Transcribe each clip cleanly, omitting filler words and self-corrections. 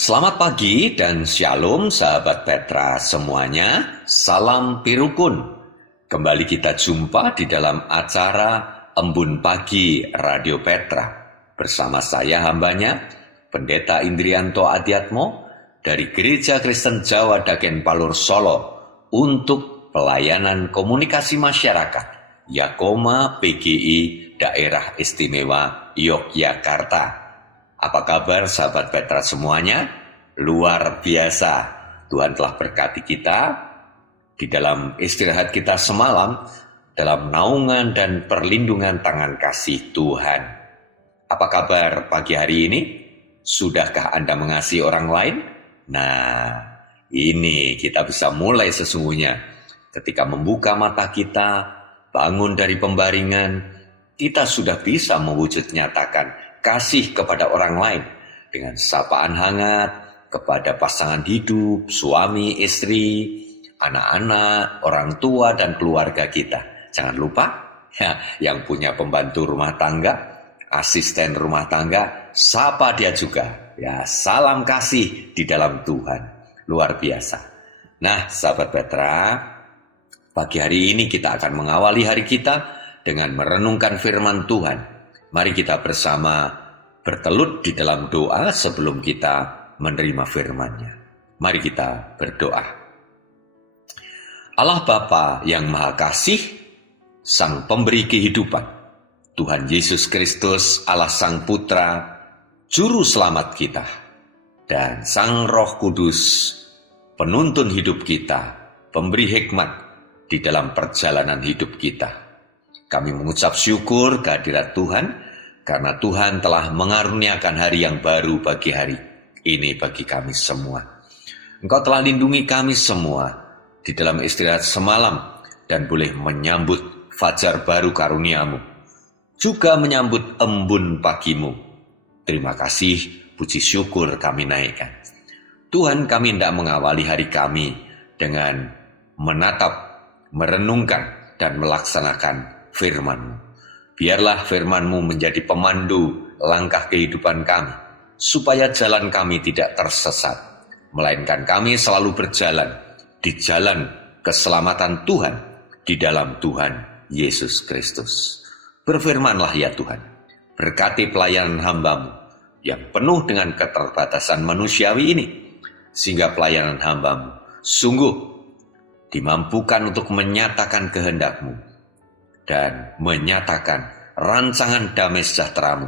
Selamat pagi dan shalom sahabat Petra semuanya, salam pirukun. Kembali kita jumpa di dalam acara Embun Pagi Radio Petra. Bersama saya hambanya, Pendeta Indrianto Adiatmo dari Gereja Kristen Jawa Daken Palur Solo untuk pelayanan komunikasi masyarakat Yakoma PGI Daerah Istimewa Yogyakarta. Apa kabar sahabat Petra semuanya? Luar biasa. Tuhan telah berkati kita di dalam istirahat kita semalam dalam naungan dan perlindungan tangan kasih Tuhan. Apa kabar pagi hari ini? Sudahkah Anda mengasihi orang lain? Nah, ini kita bisa mulai sesungguhnya. Ketika membuka mata kita, bangun dari pembaringan, kita sudah bisa mewujud nyatakan kasih kepada orang lain dengan sapaan hangat kepada pasangan hidup, suami, istri, anak-anak, orang tua, dan keluarga kita. Jangan lupa, yang punya pembantu rumah tangga, asisten rumah tangga, sapa dia juga. Ya, salam kasih di dalam Tuhan. Luar biasa. Nah, sahabat Petra, pagi hari ini kita akan mengawali hari kita dengan merenungkan firman Tuhan. Mari kita bersama bertelut di dalam doa sebelum kita menerima firman-Nya. Mari kita berdoa. Allah Bapa yang Maha Kasih, Sang Pemberi Kehidupan, Tuhan Yesus Kristus, Allah Sang Putra, Juru Selamat kita, dan Sang Roh Kudus, penuntun hidup kita, pemberi hikmat di dalam perjalanan hidup kita. Kami mengucap syukur kehadirat Tuhan, karena Tuhan telah mengaruniakan hari yang baru bagi hari ini bagi kami semua. Engkau telah lindungi kami semua di dalam istirahat semalam dan boleh menyambut fajar baru karuniamu, juga menyambut embun pagimu. Terima kasih, puji syukur kami naikkan. Tuhan, kami hendak mengawali hari kami dengan menatap, merenungkan, dan melaksanakan firman-Mu. Biarlah firman-Mu menjadi pemandu langkah kehidupan kami, supaya jalan kami tidak tersesat, melainkan kami selalu berjalan di jalan keselamatan Tuhan, di dalam Tuhan Yesus Kristus. Berfirmanlah ya Tuhan, berkati pelayanan hamba-Mu yang penuh dengan keterbatasan manusiawi ini, sehingga pelayanan hamba-Mu sungguh dimampukan untuk menyatakan kehendak-Mu, dan menyatakan rancangan damai sejahtera-Mu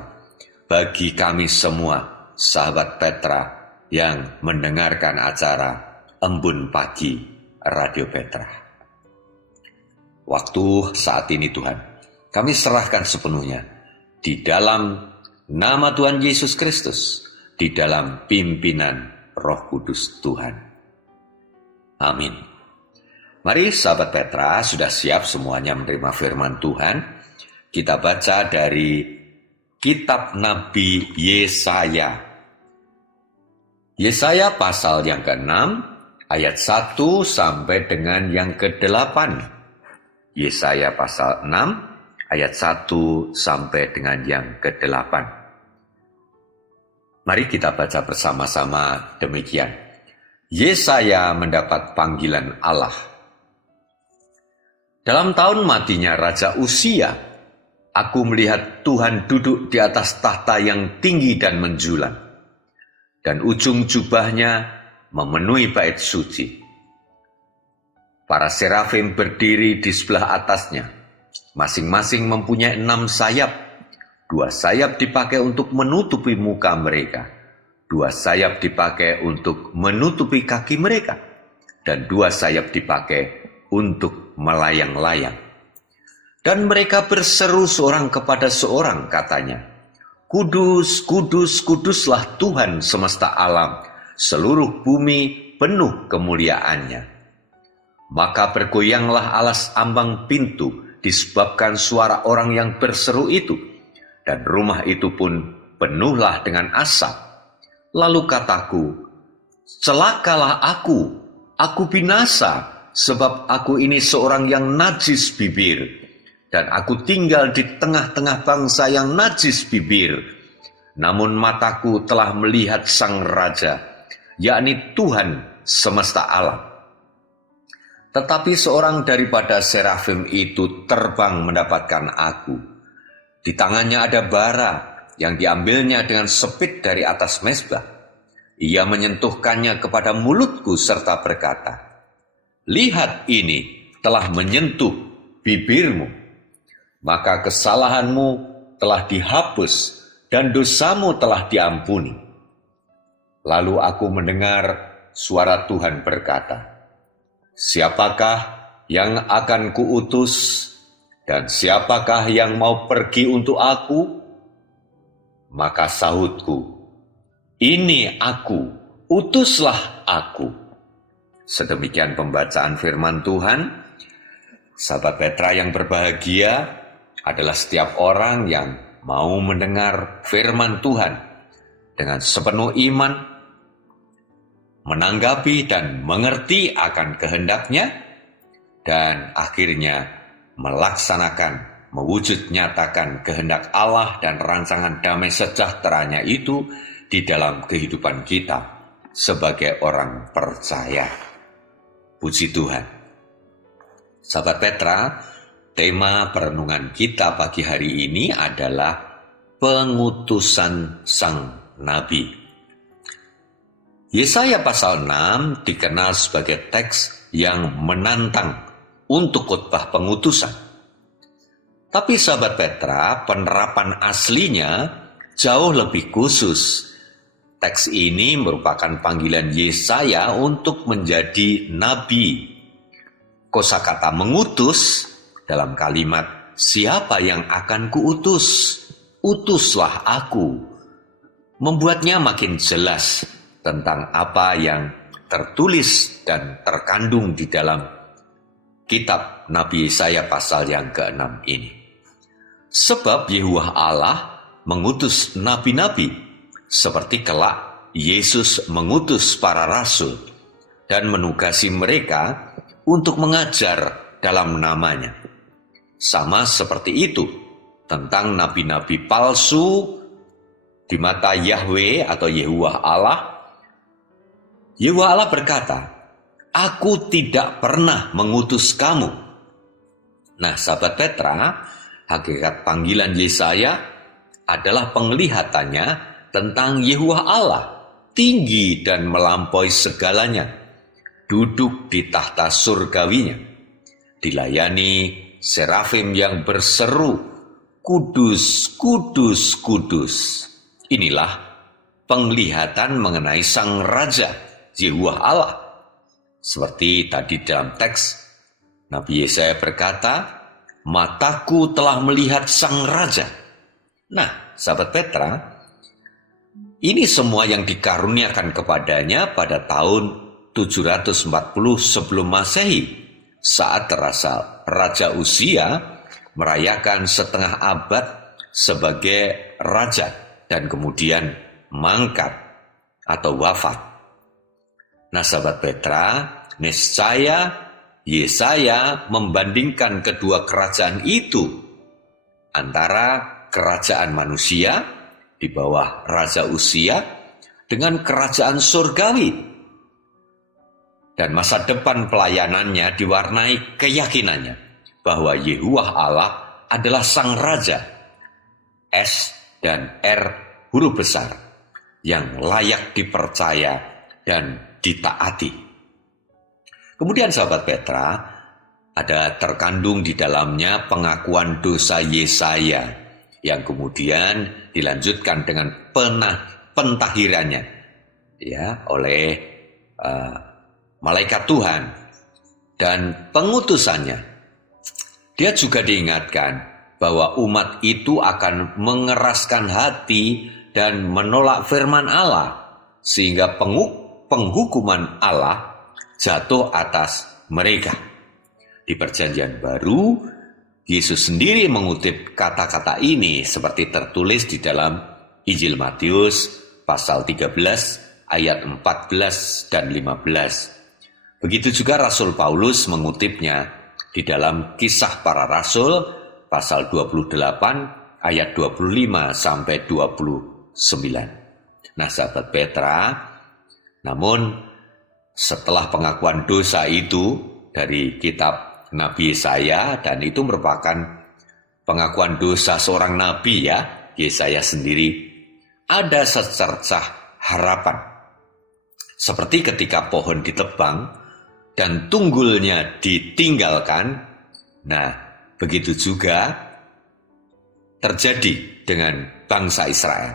bagi kami semua, sahabat Petra yang mendengarkan acara Embun Pagi Radio Petra. Waktu saat ini Tuhan, kami serahkan sepenuhnya di dalam nama Tuhan Yesus Kristus, di dalam pimpinan Roh Kudus Tuhan. Amin. Mari sahabat Petra, sudah siap semuanya menerima firman Tuhan? Kita baca dari kitab Nabi Yesaya. Yesaya pasal yang ke-6, ayat 1 sampai dengan yang ke-8. Yesaya pasal 6, ayat 1 sampai dengan yang ke-8. Mari kita baca bersama-sama demikian. Yesaya mendapat panggilan Allah. Dalam tahun matinya Raja Uzia, aku melihat Tuhan duduk di atas tahta yang tinggi dan menjulang, dan ujung jubahnya memenuhi bait suci. Para serafim berdiri di sebelah atasnya, masing-masing mempunyai 6 sayap. 2 sayap dipakai untuk menutupi muka mereka, 2 sayap dipakai untuk menutupi kaki mereka, dan 2 sayap dipakai untuk melayang-layang. Dan mereka berseru seorang kepada seorang, katanya, Kudus, kudus, kuduslah Tuhan semesta alam, seluruh bumi penuh kemuliaannya. Maka bergoyanglah alas ambang pintu disebabkan suara orang yang berseru itu, dan rumah itu pun penuhlah dengan asap. Lalu kataku, celakalah aku binasa, sebab aku ini seorang yang najis bibir, dan aku tinggal di tengah-tengah bangsa yang najis bibir. Namun mataku telah melihat Sang Raja, yakni Tuhan semesta alam. Tetapi seorang daripada serafim itu terbang mendapatkan aku. Di tangannya ada bara yang diambilnya dengan sepit dari atas mezbah. Ia menyentuhkannya kepada mulutku serta berkata, "Lihat, ini telah menyentuh bibirmu, maka kesalahanmu telah dihapus dan dosamu telah diampuni." Lalu aku mendengar suara Tuhan berkata, "Siapakah yang akan kuutus dan siapakah yang mau pergi untuk aku?" Maka sahutku, "Ini aku, utuslah aku." Sedemikian pembacaan firman Tuhan. Sahabat Petra yang berbahagia adalah setiap orang yang mau mendengar firman Tuhan dengan sepenuh iman, menanggapi dan mengerti akan kehendaknya, dan akhirnya melaksanakan, mewujud nyatakan kehendak Allah dan rancangan damai sejahteranya itu di dalam kehidupan kita sebagai orang percaya. Puji Tuhan. Sahabat Petra, tema perenungan kita pagi hari ini adalah pengutusan sang nabi. Yesaya pasal 6 dikenal sebagai teks yang menantang untuk khotbah pengutusan. Tapi sahabat Petra, penerapan aslinya jauh lebih khusus. Teks ini merupakan panggilan Yesaya untuk menjadi nabi. Kosakata mengutus dalam kalimat, "Siapa yang akan kuutus? Utuslah aku." Membuatnya makin jelas tentang apa yang tertulis dan terkandung di dalam kitab Nabi Yesaya pasal yang ke-6 ini. Sebab Yehuwah Allah mengutus nabi-nabi, seperti kelak Yesus mengutus para rasul dan menugasi mereka untuk mengajar dalam namanya. Sama seperti itu tentang nabi-nabi palsu di mata Yahweh atau Yehuwah Allah. Yehuwah Allah berkata, "Aku tidak pernah mengutus kamu." Nah, sahabat Petra, hakikat panggilan Yesaya adalah penglihatannya tentang Yehuwah Allah, tinggi dan melampaui segalanya, duduk di tahta surgawinya, dilayani serafim yang berseru, "Kudus, kudus, kudus." Inilah penglihatan mengenai Sang Raja, Yehuwah Allah. Seperti tadi dalam teks, Nabi Yesaya berkata, "Mataku telah melihat Sang Raja." Nah, sahabat Petra, ini semua yang dikaruniakan kepadanya pada tahun 740 sebelum Masehi, saat Raja Uzia merayakan setengah abad sebagai raja dan kemudian mangkat atau wafat. Nah, sahabat Petra, niscaya Yesaya membandingkan kedua kerajaan itu, antara kerajaan manusia di bawah Raja Uzia dengan kerajaan surgawi. Dan masa depan pelayanannya diwarnai keyakinannya bahwa Yehuwah Allah adalah Sang Raja, S dan R huruf besar, yang layak dipercaya dan ditaati. Kemudian sahabat Petra, ada terkandung di dalamnya pengakuan dosa Yesaya yang kemudian dilanjutkan dengan pentahirannya ya oleh malaikat Tuhan dan pengutusannya. Dia juga diingatkan bahwa umat itu akan mengeraskan hati dan menolak firman Allah, sehingga penghukuman Allah jatuh atas mereka. Di Perjanjian Baru, Yesus sendiri mengutip kata-kata ini seperti tertulis di dalam Injil Matius pasal 13 ayat 14 dan 15. Begitu juga Rasul Paulus mengutipnya di dalam Kisah Para Rasul pasal 28 ayat 25 sampai 29. Nah, sahabat Petra, Namun setelah pengakuan dosa itu dari kitab Nabi Yesaya, dan itu merupakan pengakuan dosa seorang nabi ya, Yesaya sendiri, ada secercah harapan. Seperti ketika pohon ditebang dan tunggulnya ditinggalkan, nah begitu juga terjadi dengan bangsa Israel.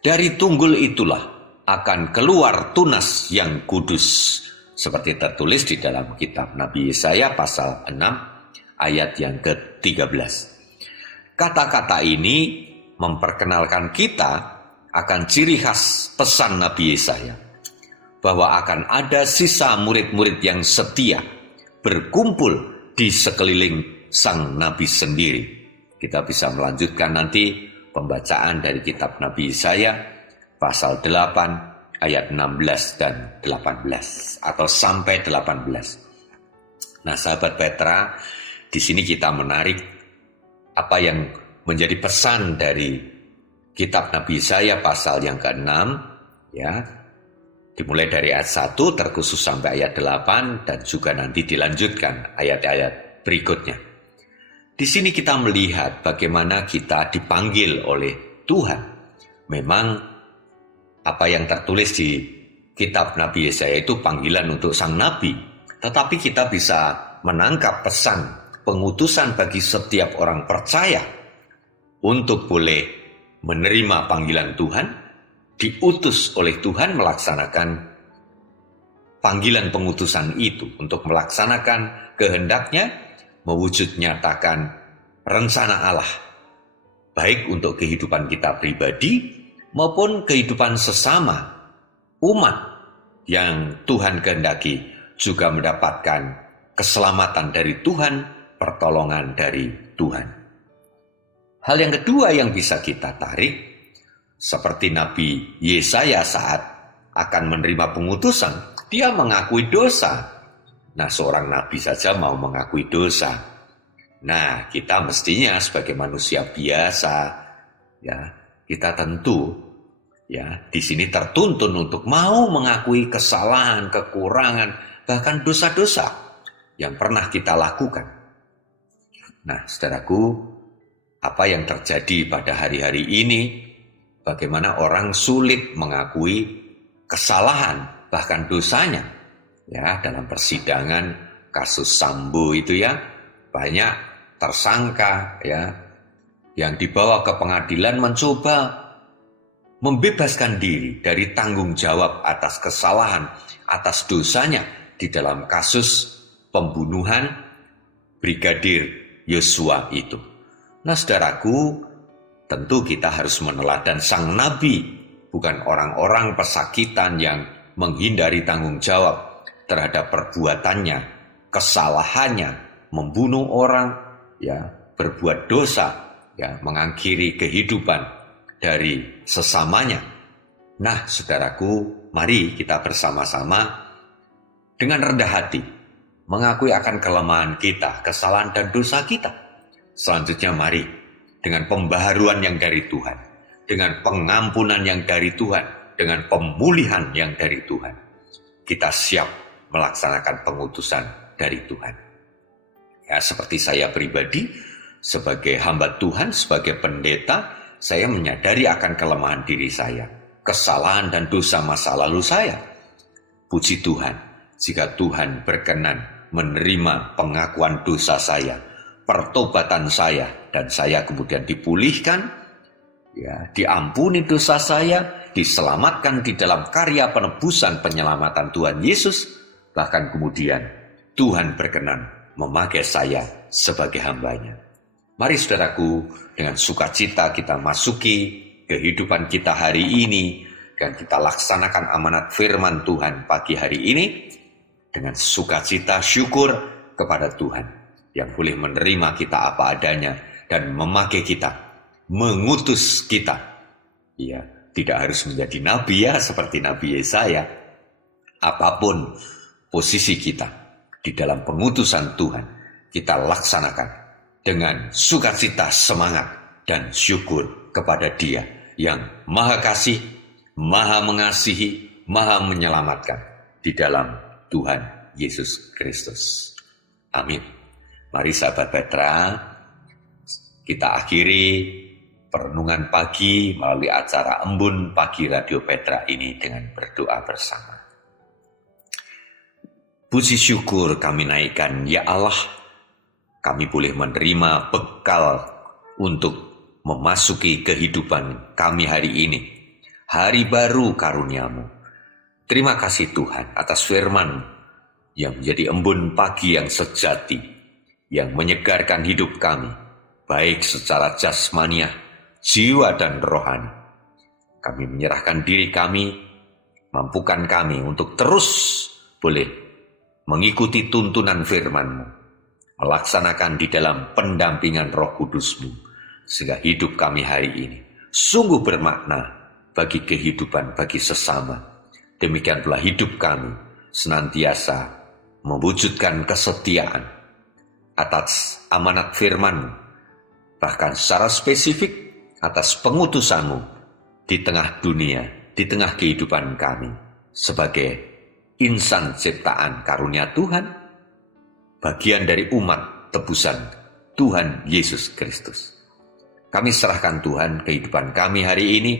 Dari tunggul itulah akan keluar tunas yang kudus, seperti tertulis di dalam kitab Nabi Yesaya pasal 6 ayat yang ke-13. Kata-kata ini memperkenalkan kita akan ciri khas pesan Nabi Yesaya, bahwa akan ada sisa murid-murid yang setia berkumpul di sekeliling sang Nabi sendiri. Kita bisa melanjutkan nanti pembacaan dari kitab Nabi Yesaya pasal 8 ayat 16 dan 18 atau sampai 18. Nah, sahabat Petra, di sini kita menarik apa yang menjadi pesan dari kitab Nabi Yesaya pasal yang ke-6 ya. Dimulai dari ayat 1 terkhusus sampai ayat 8 dan juga nanti dilanjutkan ayat-ayat berikutnya. Di sini kita melihat bagaimana kita dipanggil oleh Tuhan. Memang apa yang tertulis di kitab Nabi Yesaya itu panggilan untuk sang nabi, tetapi kita bisa menangkap pesan pengutusan bagi setiap orang percaya untuk boleh menerima panggilan Tuhan, diutus oleh Tuhan melaksanakan panggilan pengutusan itu untuk melaksanakan kehendaknya, mewujud nyatakan rencana Allah, baik untuk kehidupan kita pribadi maupun kehidupan sesama umat yang Tuhan kehendaki juga mendapatkan keselamatan dari Tuhan, pertolongan dari Tuhan. Hal yang kedua yang bisa kita tarik, seperti Nabi Yesaya saat akan menerima pengutusan, dia mengakui dosa. Nah, seorang nabi saja mau mengakui dosa. Nah, kita mestinya sebagai manusia biasa, ya, kita tentu ya, di sini tertuntun untuk mau mengakui kesalahan, kekurangan, bahkan dosa-dosa yang pernah kita lakukan. Nah, saudaraku, apa yang terjadi pada hari-hari ini, bagaimana orang sulit mengakui kesalahan, bahkan dosanya. Ya, dalam persidangan kasus Sambo itu ya, banyak tersangka ya yang dibawa ke pengadilan mencoba membebaskan diri dari tanggung jawab atas kesalahan, atas dosanya di dalam kasus pembunuhan Brigadir Yosua itu. Nah, saudaraku, tentu kita harus meneladan sang nabi, bukan orang-orang pesakitan yang menghindari tanggung jawab terhadap perbuatannya, kesalahannya, membunuh orang, ya, berbuat dosa, ya, mengakhiri kehidupan dari sesamanya. Nah, saudaraku, mari kita bersama-sama dengan rendah hati mengakui akan kelemahan kita, kesalahan dan dosa kita. Selanjutnya mari dengan pembaharuan yang dari Tuhan, dengan pengampunan yang dari Tuhan, dengan pemulihan yang dari Tuhan, kita siap melaksanakan pengutusan dari Tuhan. Ya, seperti saya pribadi sebagai hamba Tuhan, sebagai pendeta, saya menyadari akan kelemahan diri saya, kesalahan dan dosa masa lalu saya. Puji Tuhan, jika Tuhan berkenan menerima pengakuan dosa saya, pertobatan saya, dan saya kemudian dipulihkan, ya, diampuni dosa saya, diselamatkan di dalam karya penebusan penyelamatan Tuhan Yesus, bahkan kemudian Tuhan berkenan memakai saya sebagai hambanya. Mari saudaraku, dengan sukacita kita masuki kehidupan kita hari ini, dan kita laksanakan amanat firman Tuhan pagi hari ini, dengan sukacita syukur kepada Tuhan, yang boleh menerima kita apa adanya, dan memakai kita, mengutus kita. Ya, tidak harus menjadi nabi ya, seperti Nabi Yesaya. Apapun posisi kita di dalam pengutusan Tuhan, kita laksanakan dengan sukacita, semangat, dan syukur kepada Dia yang Maha Kasih, Maha Mengasihi, Maha menyelamatkan di dalam Tuhan Yesus Kristus. Amin. Mari sahabat Petra, kita akhiri perenungan pagi melalui acara Embun Pagi Radio Petra ini dengan berdoa bersama. Puji syukur kami naikkan, ya Allah, kami boleh menerima bekal untuk memasuki kehidupan kami hari ini. Hari baru karunia-Mu. Terima kasih Tuhan atas firman yang menjadi embun pagi yang sejati, yang menyegarkan hidup kami, baik secara jasmaniah, jiwa dan rohani. Kami menyerahkan diri kami, mampukan kami untuk terus boleh mengikuti tuntunan firman-Mu, melaksanakan di dalam pendampingan Roh Kudus-Mu, sehingga hidup kami hari ini sungguh bermakna bagi kehidupan, bagi sesama. Demikian pula hidup kami senantiasa mewujudkan kesetiaan atas amanat firman-Mu, bahkan secara spesifik atas pengutusan-Mu di tengah dunia, di tengah kehidupan kami sebagai insan ciptaan karunia Tuhan, bagian dari umat tebusan Tuhan Yesus Kristus. Kami serahkan Tuhan kehidupan kami hari ini,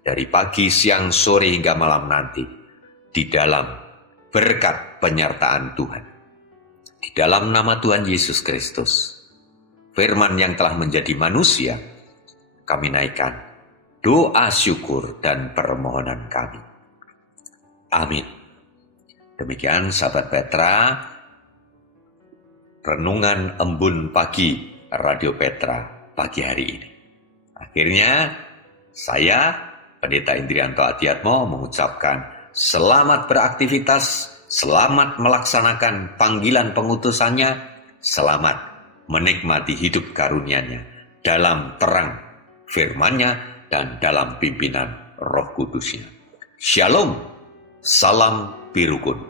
dari pagi, siang, sore hingga malam nanti, di dalam berkat penyertaan Tuhan. Di dalam nama Tuhan Yesus Kristus, firman yang telah menjadi manusia, kami naikkan doa syukur dan permohonan kami. Amin. Demikian sahabat Petra, renungan embun pagi Radio Petra pagi hari ini. Akhirnya saya, Pendeta Indrianto Adiatmo, mengucapkan selamat beraktivitas, selamat melaksanakan panggilan pengutusannya, selamat menikmati hidup karunia-Nya dalam terang firman-Nya dan dalam pimpinan Roh Kudus-Nya. Shalom, salam birukun.